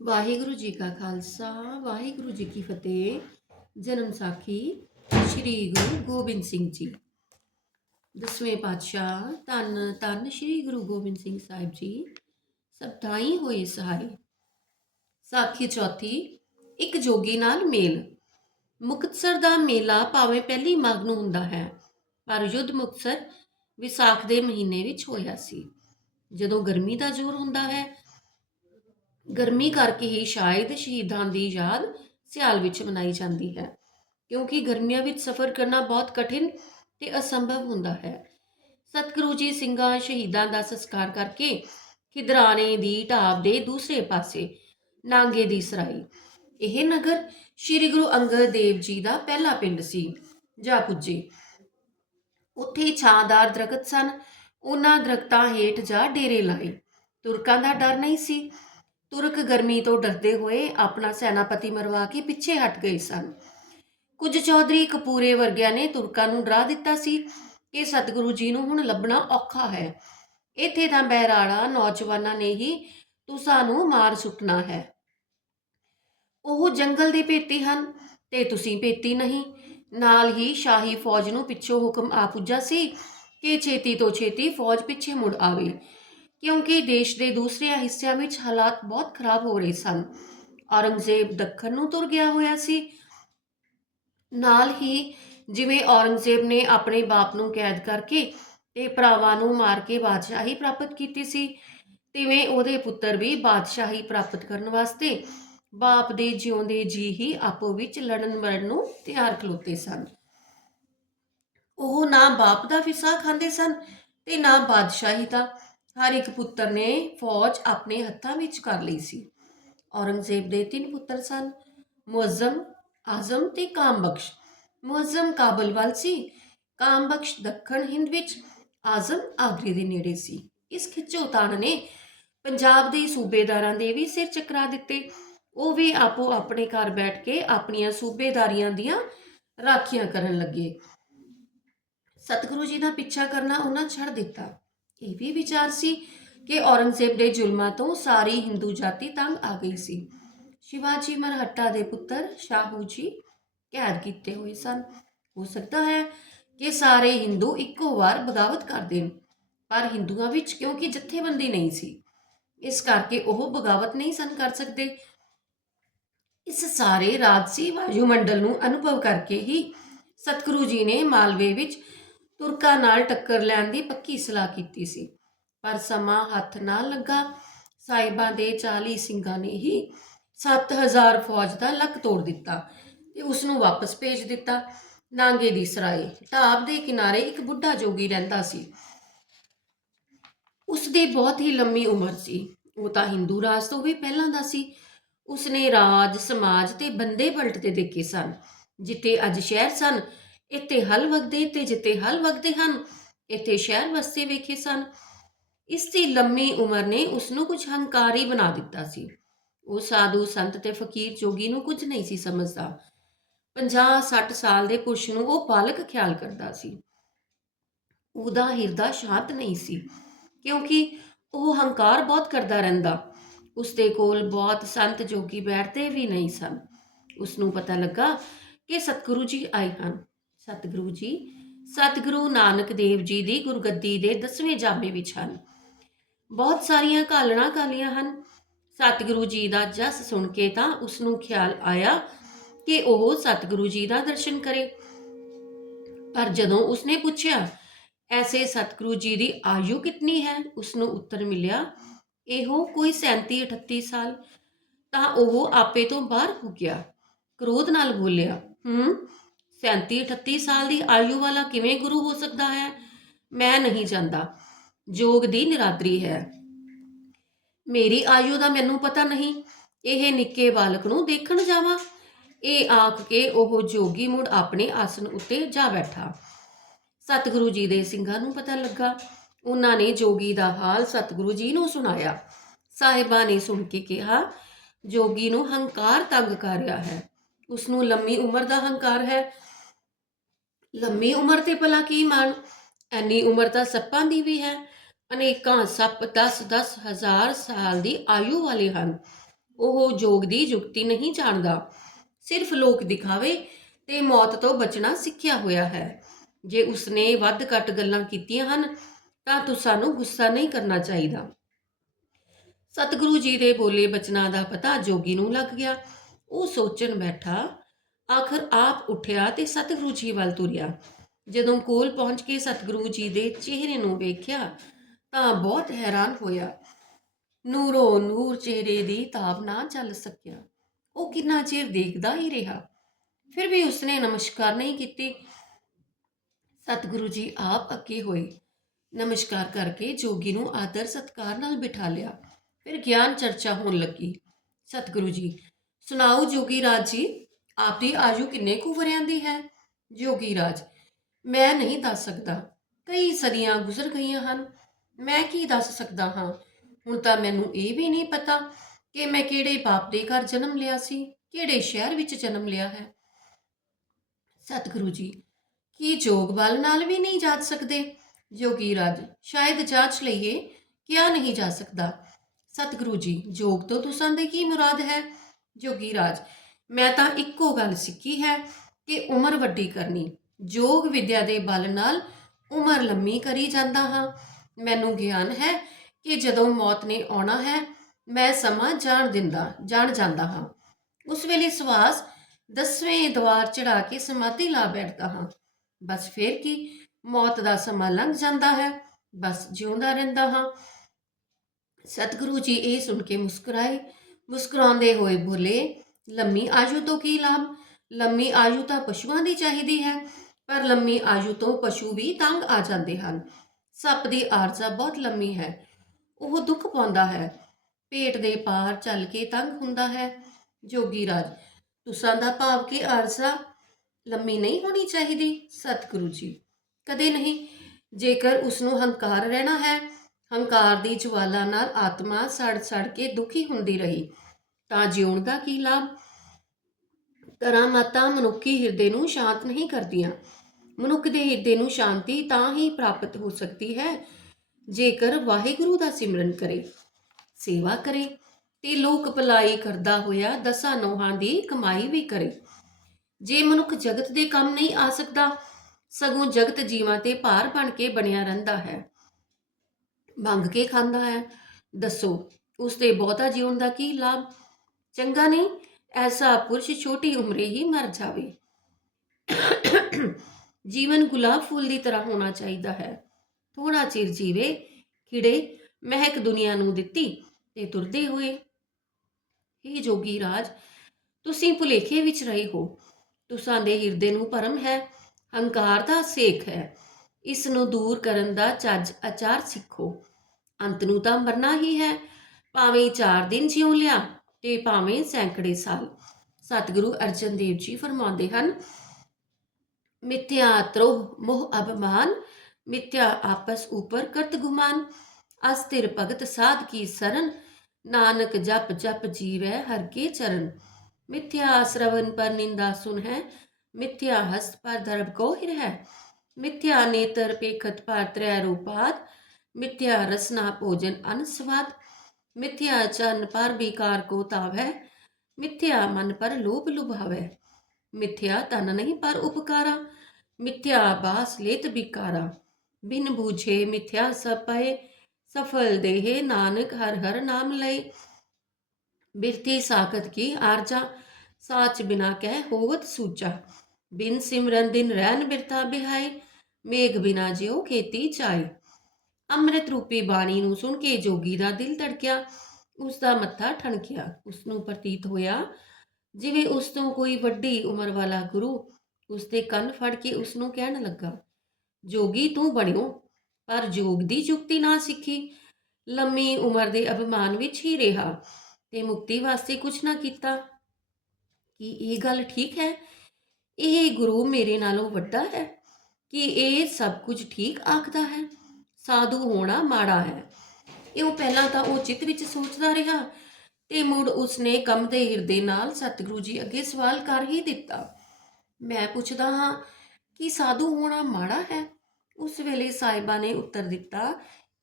ਵਾਹਿਗੁਰੂ ਜੀ ਕਾ ਖਾਲਸਾ, ਵਾਹਿਗੁਰੂ ਜੀ ਕੀ ਫਤਿਹ। ਜਨਮ ਸਾਖੀ ਸ੍ਰੀ ਗੁਰੂ ਗੋਬਿੰਦ ਸਿੰਘ ਜੀ। ਦਸਵੇਂ ਪਾਤਸ਼ਾਹ ਧੰਨ ਧੰਨ ਸ੍ਰੀ ਗੁਰੂ ਗੋਬਿੰਦ ਸਿੰਘ ਸਾਹਿਬ ਜੀ ਸਬਦਾਈ ਹੋਏ ਸਹਾਈ। ਸਾਖੀ ਚੌਥੀ, ਇੱਕ ਜੋਗੀ ਨਾਲ ਮੇਲ। ਮੁਕਤਸਰ ਦਾ ਮੇਲਾ ਭਾਵੇਂ ਪਹਿਲੀ ਮਾਘ ਨੂੰ ਹੁੰਦਾ ਹੈ, ਪਰ ਯੁੱਧ ਮੁਕਤਸਰ ਵਿਸਾਖ ਦੇ ਮਹੀਨੇ ਵਿੱਚ ਹੋਇਆ ਸੀ। ਜਦੋਂ ਗਰਮੀ ਦਾ ਜ਼ੋਰ ਹੁੰਦਾ ਹੈ ਗਰਮੀ ਕਰਕੇ ਹੀ ਸ਼ਾਇਦ ਸ਼ਹੀਦਾਂ ਦੀ ਯਾਦ ਸਿਆਲ ਵਿੱਚ ਮਨਾਈ ਜਾਂਦੀ ਹੈ, ਕਿਉਂਕਿ ਗਰਮੀਆਂ ਵਿੱਚ ਸਫ਼ਰ ਕਰਨਾ ਬਹੁਤ ਕਠਿਨ ਤੇ ਅਸੰਭਵ ਹੁੰਦਾ ਹੈ। ਸਤਿਗੁਰੂ ਜੀ ਸਿੰਘਾਂ ਸ਼ਹੀਦਾਂ ਦਾ ਸੰਸਕਾਰ ਕਰਕੇ ਖਿਦਰਾਣੇ ਦੀ ਢਾਬ ਦੇ ਦੂਸਰੇ ਪਾਸੇ ਨਾਂਗੇ ਦੀ ਸਰਾਈ। ਇਹ ਨਗਰ ਸ੍ਰੀ ਗੁਰੂ ਅੰਗਦ ਦੇਵ ਜੀ ਦਾ ਪਹਿਲਾ ਪਿੰਡ ਸੀ, ਜਾ ਪੁੱਜੇ। ਉੱਥੇ ਛਾਂਦਾਰ ਦਰਖਤ ਸਨ, ਉਹਨਾਂ ਦਰਖਤਾਂ ਹੇਠ ਜਾ ਡੇਰੇ ਲਾਏ। ਤੁਰਕਾਂ ਦਾ ਡਰ ਨਹੀਂ ਸੀ ਤੁਰਕ ਗਰਮੀ ਤੋਂ ਡਰਦੇ ਹੋਏ ਆਪਣਾ ਸੈਨਾਪਤੀ ਮਰਵਾ ਕੇ ਪਿੱਛੇ ਹਟ ਗਏ ਸਨ। ਕੁਝ ਚੌਧਰੀ ਕਪੂਰੇ ਵਰਗਿਆਂ ਨੇ ਤੁਰਕਾਂ ਨੂੰ ਡਰਾ ਦਿੱਤਾ ਸੀ ਕਿ ਸਤਿਗੁਰੂ ਜੀ ਨੂੰ ਹੁਣ ਲੱਭਣਾ ਔਖਾ ਹੈ। ਇੱਥੇ ਤਾਂ ਬਹਿਰਾੜਾ ਨੌਜਵਾਨਾਂ ਨੇ ਹੀ ਤੁਸਾਂ ਨੂੰ ਮਾਰ ਸੁੱਟਣਾ ਹੈ। ਉਹ ਜੰਗਲ ਦੇ ਭੇਤੀ ਹਨ ਤੇ ਤੁਸੀਂ ਭੇਤੀ ਨਹੀਂ। ਨਾਲ ਹੀ ਸ਼ਾਹੀ ਫੌਜ ਨੂੰ ਪਿੱਛੋਂ ਹੁਕਮ ਆ ਪੁੱਜਾ ਸੀ ਕਿ ਛੇਤੀ ਤੋਂ ਛੇਤੀ ਫੌਜ ਪਿੱਛੇ ਮੁੜ ਆਵੇ। ਕਿਉਂਕਿ ਦੇਸ਼ ਦੇ ਦੂਸਰੇ ਹਿੱਸਿਆਂ ਵਿੱਚ ਹਾਲਾਤ ਬਹੁਤ ਖਰਾਬ ਹੋ ਰਹੇ ਸਨ। ਔਰੰਗਜ਼ੇਬ ਦੱਖਣ ਨੂੰ ਤੁਰ ਗਿਆ ਹੋਇਆ ਸੀ। ਨਾਲ ਹੀ ਜਿਵੇਂ ਔਰੰਗਜ਼ੇਬ ਨੇ ਆਪਣੇ ਬਾਪ ਨੂੰ ਕੈਦ ਕਰਕੇ ਤੇ ਭਰਾਵਾਂ ਨੂੰ ਮਾਰ ਕੇ ਬਾਦਸ਼ਾਹੀ ਪ੍ਰਾਪਤ ਕੀਤੀ ਸੀ, ਤਿਵੇਂ ਉਹਦੇ ਪੁੱਤਰ ਵੀ ਬਾਦਸ਼ਾਹੀ ਪ੍ਰਾਪਤ ਕਰਨ ਵਾਸਤੇ ਬਾਪ ਦੇ ਜਿਉਂਦੇ ਜੀ ਹੀ ਆਪੋ ਵਿੱਚ ਲੜਨ ਮਰਨ ਨੂੰ ਤਿਆਰ ਖਲੋਤੇ ਸਨ। ਉਹ ਨਾ ਬਾਪ ਦਾ ਫਿਸਾ ਖਾਂਦੇ ਸਨ ਤੇ ਨਾ ਬਾਦਸ਼ਾਹੀ ਦਾ। ਹਰ ਇੱਕ ਪੁੱਤਰ ਨੇ ਫੌਜ ਆਪਣੇ ਹੱਥਾਂ ਵਿੱਚ ਕਰ ਲਈ ਸੀ। ਔਰੰਗਜ਼ੇਬ ਦੇ ਤਿੰਨ ਪੁੱਤਰ ਸਨ, ਮੁਅਜ਼ਮ, ਆਜ਼ਮ ਤੇ ਕਾਮਬਖਸ਼। ਮੁਅਜ਼ਮ ਕਾਬਲ ਵੱਲ ਸੀ, ਕਾਮਬਖਸ਼ ਦੱਖਣ ਹਿੰਦ ਵਿੱਚ, ਆਜ਼ਮ ਆਗਰੇ ਦੇ ਨੇੜੇ ਸੀ। ਇਸ ਖਿੱਚੋਤਾਣ ਨੇ ਪੰਜਾਬ ਦੇ ਸੂਬੇਦਾਰਾਂ ਦੇ ਵੀ ਸਿਰ ਚਕਰਾ ਦਿੱਤੇ। ਉਹ ਵੀ ਆਪੋ ਆਪਣੇ ਘਰ ਬੈਠ ਕੇ ਆਪਣੀਆਂ ਸੂਬੇਦਾਰੀਆਂ ਦੀਆਂ ਰਾਖੀਆਂ ਕਰਨ ਲੱਗੇ। ਸਤਿਗੁਰੂ ਜੀ ਦਾ ਪਿੱਛਾ ਕਰਨਾ ਉਹਨਾਂ ਛੱਡ ਦਿੱਤਾ। ਇਹ ਵੀ ਵਿਚਾਰ ਸੀ ਕਿ ਔਰੰਗਜ਼ੇਬ ਦੇ ਜ਼ੁਲਮਾਂ ਤੋਂ ਸਾਰੀ ਹਿੰਦੂ ਜਾਤੀ ਤੰਗ ਆ ਗਈ ਸੀ। ਸ਼ਿਵਾਜੀ ਮਰਹੱਟਾ ਦੇ ਪੁੱਤਰ ਸ਼ਾਹੂ ਜੀ ਕੈਦ ਕੀਤੇ ਹੋਏ ਸਨ। ਹੋ ਸਕਦਾ ਹੈ ਕਿ ਸਾਰੇ ਹਿੰਦੂ ਇੱਕੋ ਵਾਰ ਬਗਾਵਤ ਕਰ ਦੇਣ, ਪਰ ਹਿੰਦੂਆਂ ਵਿੱਚ ਕਿਉਂਕਿ ਜਥੇਬੰਦੀ ਨਹੀਂ ਸੀ, ਇਸ ਕਰਕੇ ਉਹ ਬਗਾਵਤ ਨਹੀਂ ਸਨ ਕਰ ਸਕਦੇ। ਇਸ ਸਾਰੇ ਰਾਜਸੀ ਵਾਯੂਮੰਡਲ ਨੂੰ ਅਨੁਭਵ ਕਰਕੇ ਹੀ ਸਤਿਗੁਰੂ ਜੀ ਨੇ ਮਾਲਵੇ ਵਿੱਚ ਤੁਰਕਾਂ ਨਾਲ ਟੱਕਰ ਲੈਣ ਦੀ ਪੱਕੀ ਸਲਾਹ ਕੀਤੀ ਸੀ। ਪਰ ਸਮਾਂ ਹੱਥ ਨਾ ਲੱਗਾ। ਸਾਹਿਬਾਂ ਦੇ 40 ਸਿੰਘਾਂ ਨੇ ਹੀ 7000 ਫੌਜ ਦਾ ਲੱਕ ਤੋੜ ਦਿੱਤਾ ਤੇ ਉਸ ਨੂੰ ਵਾਪਸ ਭੇਜ ਦਿੱਤਾ। ਨਾਂਗੇ ਦੀ ਸਰਾਏ, ਢਾਬ ਦੇ ਕਿਨਾਰੇ ਇੱਕ ਬੁੱਢਾ ਜੋਗੀ ਰਹਿੰਦਾ ਸੀ। ਉਸ ਦੀ ਬਹੁਤ ਹੀ ਲੰਮੀ ਉਮਰ ਸੀ। ਉਹ ਤਾਂ ਹਿੰਦੂ ਰਾਜ ਤੋਂ ਵੀ ਪਹਿਲਾਂ ਦਾ ਸੀ। ਉਸਨੇ ਰਾਜ, ਸਮਾਜ ਤੇ ਬੰਦੇ ਪਲਟਦੇ ਦੇਖੇ ਸਨ, ਜਿੱਥੇ ਅੱਜ ਸ਼ਹਿਰ ਸਨ। ਇੱਥੇ ਹਲ ਵਗਦੇ ਤੇ ਜਿੱਤੇ ਹਲ ਵਗਦੇ ਹਨ, ਇੱਥੇ ਸ਼ਹਿਰ ਵਸਤੇ ਵੇਖੇ ਸਨ। ਇਸ ਦੀ ਲੰਮੀ ਉਮਰ ਨੇ ਉਸ ਨੂੰ ਕੁਝ ਹੰਕਾਰੀ ਬਣਾ ਦਿੱਤਾ ਸੀ। ਉਹ ਸਾਧੂ ਸੰਤ ਤੇ ਫਕੀਰ ਜੋਗੀ ਨੂੰ ਕੁਝ ਨਹੀਂ ਸੀ ਸਮਝਦਾ। 50-60 ਸਾਲ ਦੇ ਪੁਰਸ਼ ਨੂੰ ਉਹ ਬਾਲਕ ਖਿਆਲ ਕਰਦਾ ਸੀ। ਉਹਦਾ ਹਿਰਦਾ ਸ਼ਾਂਤ ਨਹੀਂ ਸੀ, ਕਿਉਂਕਿ ਉਹ ਹੰਕਾਰ ਬਹੁਤ ਕਰਦਾ ਰਹਿੰਦਾ। ਉਸ ਦੇ ਕੋਲ ਬਹੁਤ ਸੰਤ ਜੋਗੀ ਬੈਠਦੇ ਵੀ ਨਹੀਂ ਸਨ। ਉਸ ਨੂੰ ਪਤਾ ਲੱਗਾ ਕਿ ਸਤਿਗੁਰੂ ਜੀ ਆਏ ਹਨ। ਸਤਿਗੁਰੂ ਜੀ, ਸਤਿਗੁਰੂ ਨਾਨਕ ਦੇਵ ਜੀ ਦੀ ਗੁਰਗੱਦੀ ਦੇ 10ਵੇਂ ਜਾਮੇ ਵਿੱਚ ਹਨ। ਬਹੁਤ ਸਾਰੀਆਂ ਕਾਲਣਾ ਕਾਲੀਆਂ ਹਨ। ਸਤਿਗੁਰੂ ਜੀ ਦਾ ਜਸ ਸੁਣ ਕੇ ਤਾਂ ਉਸ ਨੂੰ ਖਿਆਲ ਆਇਆ ਕਿ ਉਹ ਸਤਿਗੁਰੂ ਜੀ ਦਾ ਦਰਸ਼ਨ ਕਰੇ। ਪਰ ਜਦੋਂ ਉਸਨੇ ਪੁੱਛਿਆ, ਐਸੇ ਸਤਿਗੁਰੂ ਜੀ ਦੀ ਆਯੂ ਕਿੰਨੀ ਹੈ? ਉਸ ਨੂੰ ਉੱਤਰ ਮਿਲਿਆ, ਇਹੋ ਕੋਈ 37 38 ਸਾਲ। ਤਾਂ ਉਹ ਆਪੇ ਤੋਂ ਬਾਹਰ ਹੋ ਗਿਆ। ਕ੍ਰੋਧ ਨਾਲ ਬੋਲਿਆ, ਹੂੰ 37 38 ਸਾਲ ਦੀ ਆਯੂ ਵਾਲਾ ਕਿਵੇਂ ਗੁਰੂ ਹੋ ਸਕਦਾ ਹੈ? ਮੈਂ ਨਹੀਂ ਜਾਣਦਾ। ਜੋਗ ਦੀ ਨਿਰਾਦਰੀ ਹੈ। ਮੇਰੀ ਆਯੂ ਦਾ ਮੈਨੂੰ ਪਤਾ ਨਹੀਂ। ਇਹ ਨਿੱਕੇ ਬਾਲਕ ਨੂੰ ਦੇਖਣ ਜਾਵਾਂ। ਇਹ ਆਖ ਕੇ ਉਹ ਜੋਗੀ ਮੁੜ ਆਪਣੇ ਆਸਨ ਉੱਤੇ ਜਾ ਬੈਠਾ। ਸਤਿਗੁਰੂ ਜੀ ਦੇ ਸਿੰਘਾਂ ਨੂੰ ਪਤਾ ਲੱਗਾ। ਉਹਨਾਂ ਨੇ ਜੋਗੀ ਦਾ ਹਾਲ ਸਤਿਗੁਰੂ ਜੀ ਨੂੰ ਸੁਣਾਇਆ। ਸਾਹਿਬਾਂ ਨੇ ਸੁਣ ਕੇ ਕਿਹਾ, ਜੋਗੀ ਨੂੰ ਹੰਕਾਰ ਤੰਗ ਕਰ ਰਿਹਾ ਹੈ। ਉਸ ਨੂੰ ਲੰਮੀ ਉਮਰ ਦਾ ਹੰਕਾਰ ਹੈ। ਲੰਮੀ ਉਮਰ ਤੇ ਭਲਾ ਕੀ ਮਾਣ? ਐਨੀ ਉਮਰ ਤਾਂ ਸੱਪਾਂ ਦੀ ਵੀ ਹੈ। ਅਨੇਕਾਂ ਸੱਪ 10 10 ਹਜ਼ਾਰ ਸਾਲ ਦੀ ਆਯੂ ਵਾਲੇ ਹਨ। ਉਹ ਜੋਗ ਦੀ ਜੁਗਤੀ ਨਹੀਂ ਜਾਣਦਾ। ਸਿਰਫ ਲੋਕ ਦਿਖਾਵੇ ਤੇ ਮੌਤ ਤੋਂ ਬਚਣਾ ਸਿੱਖਿਆ ਹੋਇਆ ਹੈ। ਜੇ ਉਸਨੇ ਵੱਧ ਘੱਟ ਗੱਲਾਂ ਕੀਤੀਆਂ ਹਨ, ਤਾਂ ਤੁਸਾਂ ਨੂੰ ਗੁੱਸਾ ਨਹੀਂ ਕਰਨਾ ਚਾਹੀਦਾ। ਸਤਿਗੁਰੂ ਜੀ ਦੇ ਬੋਲੇ ਬਚਨਾਂ ਦਾ ਪਤਾ ਜੋਗੀ ਨੂੰ ਲੱਗ ਗਿਆ। ਉਹ ਸੋਚਣ ਬੈਠਾ ਆਖਰ ਆਪ ਉੱਠਿਆ ਤੇ ਸਤਿਗੁਰੂ ਜੀ ਵੱਲ ਤੁਰਿਆ। ਜਦੋਂ ਕੋਲ ਪਹੁੰਚ ਕੇ ਸਤਿਗੁਰੂ ਜੀ ਦੇ ਚਿਹਰੇ ਨੂੰ ਵੇਖਿਆ ਤਾਂ ਬਹੁਤ ਹੈਰਾਨ ਹੋਇਆ। ਨੂਰੋ, ਨੂਰ ਚਿਹਰੇ ਦੀ ਤਾਬ ਨਾ ਚੱਲ ਸਕਿਆ। ਉਹ ਕਿੰਨਾ ਚਿਰ ਦੇਖਦਾ ਹੀ ਰਿਹਾ। ਫਿਰ ਵੀ ਉਸਨੇ ਨਮਸਕਾਰ ਨਹੀਂ ਕੀਤੀ। ਸਤਿਗੁਰੂ ਜੀ ਆਪ ਅੱਗੇ ਹੋਏ। ਨਮਸਕਾਰ ਕਰਕੇ ਜੋਗੀ ਨੂੰ ਆਦਰ ਸਤਕਾਰ ਨਾਲ ਬਿਠਾ ਲਿਆ। ਫਿਰ ਗਿਆਨ ਚਰਚਾ ਹੋਣ ਲੱਗੀ। ਸਤਿਗੁਰੂ ਜੀ, ਸੁਣਾਓ ਜੋਗੀ ਰਾਜ ਜੀ। ਆਪਦੀ ਆਯੂ ਕਿੰਨੇ ਕੁ ਵਰਿਆਂ ਦੀ ਹੈ? ਜੋਗੀ ਰਾਜ, ਮੈਂ ਨਹੀਂ ਦੱਸ ਸਕਦਾ। ਕਈ ਸਦੀਆਂ ਗੁਜ਼ਰ ਗਈਆਂ ਹਨ। ਮੈਂ ਕੀ ਦੱਸ ਸਕਦਾ ਹਾਂ? ਹੁਣ ਤਾਂ ਮੈਨੂੰ ਇਹ ਵੀ ਨਹੀਂ ਪਤਾ ਕਿ ਮੈਂ ਕਿਹੜੇ ਬਾਪ ਦੇ ਘਰ ਜਨਮ ਲਿਆ ਸੀ, ਕਿਹੜੇ ਸ਼ਹਿਰ ਵਿੱਚ ਜਨਮ ਲਿਆ ਹੈ। ਸਤਿਗੁਰੂ ਜੀ, ਕੀ ਜੋਗ ਬਲ ਨਾਲ ਵੀ ਨਹੀਂ ਜਾਚ ਸਕਦੇ? ਜੋਗੀ ਰਾਜ, ਸ਼ਾਇਦ ਜਾਂਚ ਲਈਏ, ਕਿਆ ਨਹੀਂ ਜਾ ਸਕਦਾ? ਸਤਿਗੁਰੂ ਜੀ, ਜੋਗ ਤੋਂ ਤੁਸਾਂ ਦੇ ਕੀ ਮੁਰਾਦ ਹੈ? ਜੋਗੀ ਰਾਜ ਮੈਂ ਤਾਂ ਇੱਕੋ ਗੱਲ ਸਿੱਖੀ ਹੈ ਕਿ ਉਮਰ ਵੱਡੀ ਕਰਨੀ ਜੋਗ ਵਿਦਿਆ ਦੇ ਬਲ ਨਾਲ ਉਮਰ ਲੰਮੀ ਕਰੀ ਜਾਂਦਾ ਹਾਂ। ਮੈਨੂੰ ਗਿਆਨ ਹੈ ਕਿ ਜਦੋਂ ਮੌਤ ਨੇ ਆਉਣਾ ਹੈ, ਮੈਂ ਸਮਾਂ ਜਾਣ ਦਿੰਦਾ, ਜਾਣ ਜਾਂਦਾ ਹਾਂ। ਉਸ ਵੇਲੇ ਸਵਾਸ ਦਸਵੇਂ ਦਵਾਰ ਚੜਾ ਕੇ ਸਮਾਧੀ ਲਾ ਬੈਠਦਾ ਹਾਂ। ਬਸ ਫੇਰ ਕੀ, ਮੌਤ ਦਾ ਸਮਾਂ ਲੰਘ ਜਾਂਦਾ ਹੈ, ਬਸ ਜਿਉਂਦਾ ਰਹਿੰਦਾ ਹਾਂ। ਸਤਿਗੁਰੂ ਜੀ ਇਹ ਸੁਣ ਕੇ ਮੁਸਕਰਾਏ, ਮੁਸਕਰਾਉਂਦੇ ਹੋਏ ਬੋਲੇ ਲੰਮੀ ਆਯੂ ਤੋਂ ਕੀ ਲਾਭ? ਲੰਮੀ ਆਯੂ ਤਾਂ ਪਸ਼ੂਆਂ ਦੀ ਚਾਹੀਦੀ ਹੈ, ਪਰ ਲੰਮੀ ਆਯੂ ਤੋਂ ਪਸ਼ੂ ਵੀ ਤੰਗ ਆ ਜਾਂਦੇ ਹਨ। ਸੱਪ ਦੀ ਆਰਜ਼ਾ ਬਹੁਤ ਲੰਮੀ ਹੈ, ਉਹ ਦੁੱਖ ਪਾਉਂਦਾ ਹੈ। ਪੇਟ ਦੇ ਪਾਰ ਚੱਲ ਕੇ ਤੰਗ ਹੁੰਦਾ ਹੈ। ਜੋਗੀ ਰਾਜ, ਤੁਸਾਂ ਦਾ ਭਾਵ ਕਿ ਆਰਜ਼ਾ ਲੰਮੀ ਨਹੀਂ ਹੋਣੀ ਚਾਹੀਦੀ? ਸਤਿਗੁਰੂ ਜੀ, ਕਦੇ ਨਹੀਂ। ਜੇਕਰ ਉਸ ਨੂੰ ਹੰਕਾਰ ਰਹਿਣਾ ਹੈ, ਹੰਕਾਰ ਦੀ ਜਵਾਲਾ ਨਾਲ ਆਤਮਾ ਸੜ ਸੜ ਕੇ ਦੁਖੀ ਹੁੰਦੀ ਰਹੀ, ਤਾਂ ਜਿਉਣ ਦਾ ਕੀ ਲਾਭ? ਕਰਾਮਾਤਾਂ ਮਨੁੱਖੀ ਹਿਰਦੇ ਨੂੰ ਸ਼ਾਂਤ ਨਹੀਂ ਕਰਦੀਆਂ। ਮਨੁੱਖ ਦੇ ਹਿਰਦੇ ਨੂੰ ਸ਼ਾਂਤੀ ਤਾਂ ਹੀ ਪ੍ਰਾਪਤ ਹੋ ਸਕਦੀ ਹੈ, ਜੇਕਰ ਵਾਹਿਗੁਰੂ ਦਾ ਸਿਮਰਨ ਕਰੇ, ਸੇਵਾ ਕਰੇ ਤੇ ਲੋਕ ਭਲਾਈ ਕਰਦਾ ਹੋਇਆ ਦਸਾਂ ਨੋਹਾਂ ਦੀ ਕਮਾਈ ਵੀ ਕਰੇ। ਜੇ ਮਨੁੱਖ ਜਗਤ ਦੇ ਕੰਮ ਨਹੀਂ ਆ ਸਕਦਾ, ਸਗੋਂ ਜਗਤ ਜੀਵਾਂ ਤੇ ਭਾਰ ਬਣ ਕੇ ਬਣਿਆ ਰਹਿੰਦਾ ਹੈ। ਮੰਗ ਕੇ ਖਾਂਦਾ ਹੈ, ਦੱਸੋ, ਉਸ ਦੇ ਬਹੁਤਾ ਜੀਵਨ ਦਾ ਕੀ ਲਾਭ? ਚੰਗਾ ਨਹੀਂ? ਐਸਾ ਪੁਰਸ਼ ਛੋਟੀ ਉਮਰੇ ਹੀ ਮਰ ਜਾਵੇ। ਜੀਵਨ ਗੁਲਾਬ ਫੁੱਲ ਦੀ ਤਰ੍ਹਾਂ ਹੋਣਾ ਚਾਹੀਦਾ ਹੈ। ਥੋੜਾ ਚਿਰ ਜੀਵੇ ਖਿੜੇ ਮਹਿਕ ਦੁਨੀਆ ਨੂੰ ਦਿੱਤੀ ਤੇ ਤੁਰਦੇ ਹੋਏ। ਇਹ ਜੋਗੀ ਰਾਜ, ਤੁਸੀਂ ਭੁਲੇਖੇ ਵਿੱਚ ਰਹੇ ਹੋ। ਤੁਸਾਂ ਦੇ ਹਿਰਦੇ ਨੂੰ ਭਰਮ ਹੈ, ਹੰਕਾਰ ਦਾ ਸੇਖ ਹੈ। ਇਸ ਨੂੰ ਦੂਰ ਕਰਨ ਦਾ ਚੱਜ ਆਚਾਰ ਸਿੱਖੋ। ਅੰਤ ਨੂੰ ਤਾਂ ਮਰਨਾ ਹੀ ਹੈ, ਭਾਵੇਂ 4 ਦਿਨ ਜਿਉ ਲਿਆ ਤੇ ਭਾਵੇਂ ਸੈਂਕੜੇ ਸਾਲ ਸਤਿਗੁਰੂ ਅਰਜਨ ਦੇਵ ਜੀ ਫਰਮਾਉਂਦੇ ਹਨ, ਮਿਥਿਆ ਤਰੋਹ ਮੋਹ ਅਭਮਾਨ ਮਿਥਿਆ ਆਪਸ ਉਪਰ ਕਰਤ ਗੁਮਾਨ ਅਸਥਿਰ ਭਗਤ ਸਾਧ ਕੀ ਸਰਨ, ਨਾਨਕ ਜਪ ਜਪ ਜੀਵੈ ਹਰ ਕੇ ਚਰਨ। ਮਿਥਿਆ ਸ਼ਰਵਨ ਪਰ ਨਿੰਦਾ ਸੁਨ ਹੈ, ਮਿਥਿਆ ਹਸਤ ਪਰ ਦਰਬ ਕੋ ਹਿਰ ਹੈ। ਮਿਥਿਆ ਨੇਤਰ ਪੇਖਤ ਪਰ ਤ੍ਰੈ ਰੂਪਾਤ ਮਿਥਿਆ ਰਸਨਾ ਭੋਜਨ ਅਨਸਵਾਦ ਮਿਥਿਆ ਚਰਨ ਪਰ ਵਿਕਾਰ ਕੋ ਤਾਵੈ ਮਿਥਿਆ ਮਨ ਪਰ ਲੋਭ ਲੁਭਾਵੈ ਮਿਥਿਆ ਤਨ ਨਹੀਂ ਪਰ ਉਪਕਾਰਾ ਮਿਥਿਆ ਬਾਸ ਲੇਤ ਬਿਕਾਰਾ ਬਿਨ ਬੂਝੇ ਮਿਥਿਆ ਸਭ ਪਏ ਸਫਲ ਦੇਹ ਨਾਨਕ ਹਰ ਹਰ ਨਾਮ ਲਏ ਬਿਰਤੀ ਸਾਖਤ ਕੀ ਆਰਜਾ ਸਾਚ ਬਿਨਾ ਕਹਿ ਹੋਵਤ ਸੂਚਾ ਬਿਨ ਸਿਮਰਨ ਦਿਨ ਰਹਿਨ ਬਿਰਤਾ ਬਿਹਾਈ ਮੇਘ ਬਿਨਾ ਜਿਉ ਖੇਤੀ ਚਾਈ ਅੰਮ੍ਰਿਤ ਰੂਪੀ ਬਾਣੀ ਨੂੰ ਸੁਣ ਕੇ ਜੋਗੀ ਦਾ ਦਿਲ ਧੜਕਿਆ ਉਸ ਦਾ ਮੱਥਾ ਠਣਕਿਆ ਉਸ ਨੂੰ ਪ੍ਰਤੀਤ ਹੋਇਆ, ਜਿਵੇਂ ਉਸ ਤੋਂ ਕੋਈ ਵੱਡੀ ਉਮਰ ਵਾਲਾ ਗੁਰੂ ਉਸ ਦੇ ਕੰਨ ਫੜ ਕੇ ਉਸ ਨੂੰ ਕਹਿਣ ਲੱਗਾ, ਜੋਗੀ ਤੂੰ ਬਣਿਓ, ਪਰ ਜੋਗ ਦੀ ਚੁਕਤੀ ਨਾ ਸਿੱਖੀ। ਲੰਮੀ ਉਮਰ ਦੇ ਅਭਿਮਾਨ ਵਿੱਚ ਹੀ ਰਿਹਾ ਤੇ ਮੁਕਤੀ ਵਾਸਤੇ ਕੁਝ ਨਾ ਕੀਤਾ। ਕਿ ਇਹ ਗੱਲ ਠੀਕ ਹੈ? ਇਹ ਗੁਰੂ ਮੇਰੇ ਨਾਲੋਂ ਵੱਡਾ ਹੈ ਕਿ ਇਹ ਸਭ ਕੁਝ ਠੀਕ ਆਖਦਾ ਹੈ ਸਾਧੂ ਹੋਣਾ ਮਾੜਾ ਹੈ। ਇਹ ਉਹ ਪਹਿਲਾਂ ਤਾਂ ਉਹ ਚਿੱਤ ਵਿੱਚ ਸੋਚਦਾ ਰਿਹਾ ਤੇ ਮੁੜ ਉਸਨੇ ਕੰਮ ਦੇ ਹਿਰਦੇ ਨਾਲ ਸਤਿਗੁਰੂ ਜੀ ਅੱਗੇ ਸਵਾਲ ਕਰ ਹੀ ਦਿੱਤਾ। ਮੈਂ ਪੁੱਛਦਾ ਹਾਂ ਕਿ ਸਾਧੂ ਹੋਣਾ ਮਾੜਾ ਹੈ? ਉਸ ਵੇਲੇ ਸਾਹਿਬਾ ਨੇ ਉੱਤਰ ਦਿੱਤਾ,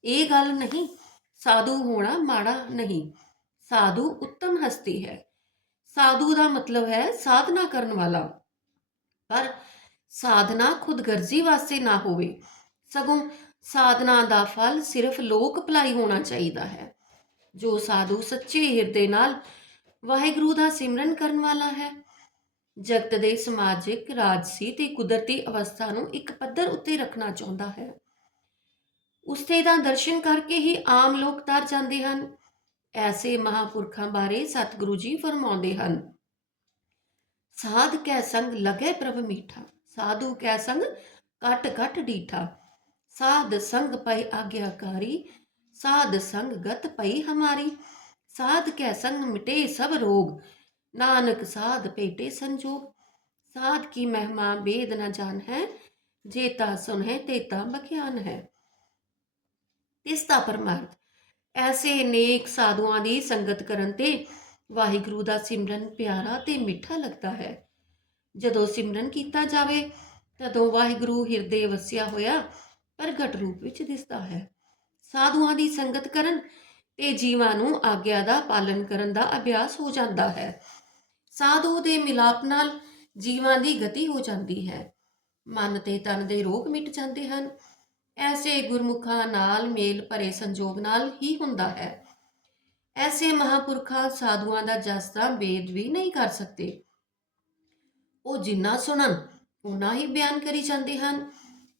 ਇਹ ਗੱਲ ਨਹੀਂ, ਸਾਧੂ ਹੋਣਾ ਮਾੜਾ ਨਹੀਂ। ਸਾਧੂ ਉੱਤਮ ਹਸਤੀ ਹੈ। ਸਾਧੂ ਦਾ ਮਤਲਬ ਹੈ ਸਾਧਨਾ ਕਰਨ ਵਾਲਾ। ਪਰ ਸਾਧਨਾ ਖੁਦਗਰਜ਼ੀ ਵਾਸਤੇ ਨਾ ਹੋਵੇ। ਸਗੋਂ ਸਾਧਨਾ ਦਾ ਫਲ ਸਿਰਫ ਲੋਕ ਭਲਾਈ ਹੋਣਾ ਚਾਹੀਦਾ ਹੈ। ਜੋ ਸਾਧੂ ਸੱਚੇ ਹਿਰਦੇ ਨਾਲ ਵਾਹਿਗੁਰੂ ਦਾ ਸਿਮਰਨ ਕਰਨ ਵਾਲਾ ਹੈ। ਜਗਤ ਦੇ ਸਮਾਜਿਕ, ਰਾਜਸੀ ਤੇ ਕੁਦਰਤੀ ਅਵਸਥਾ ਨੂੰ ਇੱਕ ਪੱਧਰ ਉੱਤੇ ਰੱਖਣਾ ਚਾਹੁੰਦਾ ਹੈ। ਉਸਤੇ ਦਾ ਦਰਸ਼ਨ ਕਰਕੇ ਹੀ ਆਮ ਲੋਕ ਤਰ ਜਾਂਦੇ ਹਨ। ਐਸੇ ਮਹਾਪੁਰਖਾਂ ਬਾਰੇ ਸਤਿਗੁਰੂ ਜੀ ਫਰਮਾਉਂਦੇ ਹਨ, ਸਾਧ ਕੈ ਸੰਗ ਲਗੇ ਪ੍ਰਭ ਮੀਠਾ, ਸਾਧੂ ਕੈ ਸੰਗ ਕਟ ਕਟ ਡੀਠਾ ਸਾਧ ਸੰਗ ਪਈ ਆਗਿਆਕਾਰੀ, ਸਾਧ ਸੰਗ ਗਤ ਪਈ ਹਮਾਰੀ, ਸਾਧ ਕੈ ਸੰਗ ਮਿਟੇ ਸਭ ਰੋਗ, ਨਾਨਕ ਸਾਧ ਭੇਟੇ ਸੰਜੋਗ। ਸਾਧ ਕੀ ਮਹਿਮਾ ਬੇਦ ਨ ਜਾਣ ਹੈ ਜੇਤਾ ਸੁਨ ਹੈ ਤੇਤਾ ਬਖਿਆਨ ਹੈ। ਇਸ ਦਾ ਪਰਮਾਰਥ, ਐਸੇ ਨੇਕ ਸਾਧੂਆਂ ਦੀ ਸੰਗਤ ਕਰਨ ਤੇ ਵਾਹਿਗੁਰੂ ਦਾ ਸਿਮਰਨ ਪਿਆਰਾ ਤੇ ਮਿੱਠਾ ਲੱਗਦਾ ਹੈ। ਜਦੋਂ ਸਿਮਰਨ ਕੀਤਾ ਜਾਵੇ, ਤਦੋਂ ਵਾਹਿਗੁਰੂ ਹਿਰਦੇ ਵਸਿਆ ਹੋਇਆ ਪ੍ਰਗਟ ਰੂਪ ਵਿੱਚ ਦਿਸਦਾ ਹੈ। ਸਾਧੂਆਂ ਦੀ ਸੰਗਤ ਕਰਨ ਤੇ ਜੀਵਾਂ ਨੂੰ ਆਗਿਆ ਦਾ ਪਾਲਨ ਕਰਨ ਦਾ ਅਭਿਆਸ ਹੋ ਜਾਂਦਾ ਹੈ। ਸਾਧੂ ਦੇ ਮਿਲਾਪ ਨਾਲ ਜੀਵਾਂ ਦੀ ਗਤੀ ਹੋ ਜਾਂਦੀ ਹੈ। ਮਨ ਤੇ ਤਨ ਦੇ ਰੋਗ ਮਿਟ ਜਾਂਦੇ ਹਨ। ਐਸੇ ਗੁਰਮੁਖਾਂ ਨਾਲ ਮੇਲ ਭਰੇ ਸੰਜੋਗ ਨਾਲ ਹੀ ਹੁੰਦਾ ਹੈ। ਐਸੇ ਮਹਾਪੁਰਖਾਂ ਸਾਧੂਆਂ ਦਾ ਜਸ ਤਾਂ ਵੇਦ ਵੀ ਨਹੀਂ ਕਰ ਸਕਦੇ। ਉਹ ਜਿੰਨਾ ਸੁਣਨ ਉਨਾ ਹੀ ਬਿਆਨ ਕਰੀ ਜਾਂਦੇ ਹਨ।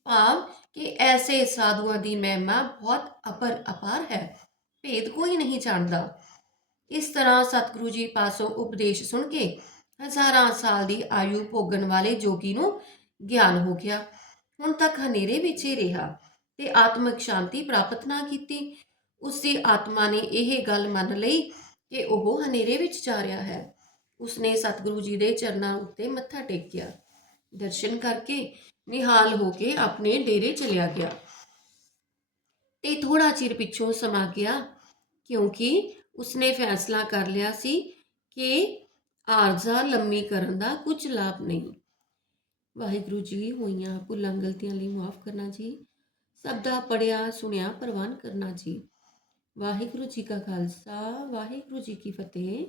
ਭਾਵ ਕਿ ਐਸੇ ਸਾਧੂਆਂ ਦੀ ਮਹਿਮਾ ਬਹੁਤ ਅਪਰ ਅਪਾਰ ਹੈ ਭੇਦ ਕੋਈ ਨਹੀਂ ਜਾਣਦਾ ਇਸ ਤਰ੍ਹਾਂ ਸਤਿਗੁਰੂ ਜੀ ਪਾਸੋਂ ਉਪਦੇਸ਼ ਸੁਣ ਕੇ ਹਜ਼ਾਰਾਂ ਸਾਲ ਦੀ ਆਯੂ ਭੋਗਣ ਵਾਲੇ ਜੋਗੀ ਨੂੰ ਗਿਆਨ ਹੋ ਗਿਆ ਹੁਣ ਤੱਕ ਹਨੇਰੇ ਵਿੱਚ ਹੀ ਰਿਹਾ ਤੇ ਆਤਮਿਕ ਸ਼ਾਂਤੀ ਪ੍ਰਾਪਤ ਨਾ ਕੀਤੀ ਉਸ ਦੀ ਆਤਮਾ ਨੇ ਇਹ ਗੱਲ ਮੰਨ ਲਈ ਕਿ ਉਹ ਹਨੇਰੇ ਵਿੱਚ ਜਾ ਰਿਹਾ ਹੈ ਉਸਨੇ ਸਤਿਗੁਰੂ ਜੀ ਦੇ ਚਰਨਾਂ ਉੱਤੇ ਮੱਥਾ ਟੇਕਿਆ ਦਰਸ਼ਨ ਕਰਕੇ ਨਿਹਾਲ ਹੋ ਕੇ ਆਪਣੇ ਡੇਰੇ ਚਲਿਆ ਗਿਆ। ਤੇ ਥੋੜਾ ਚਿਰ ਪਿੱਛੋਂ ਸਮਾ ਗਿਆ, ਕਿਉਂਕਿ ਉਸਨੇ ਫੈਸਲਾ ਕਰ ਲਿਆ ਸੀ ਕਿ ਆਰਜ਼ਾ ਲੰਮੀ ਕਰਨ ਦਾ ਕੁਝ ਲਾਭ ਨਹੀਂ। ਵਾਹਿਗੁਰੂ ਜੀ ਹੋਈਆਂ ਭੁੱਲਾਂ ਗਲਤੀਆਂ ਲਈ ਮਾਫ ਕਰਨਾ ਜੀ। ਸਭ ਦਾ ਪੜਿਆ ਸੁਣਿਆ, ਪ੍ਰਵਾਨ ਕਰਨਾ ਜੀ। ਵਾਹਿਗੁਰੂ ਜੀ ਕਾ ਖਾਲਸਾ, ਵਾਹਿਗੁਰੂ ਜੀ ਕੀ ਫਤਿਹ।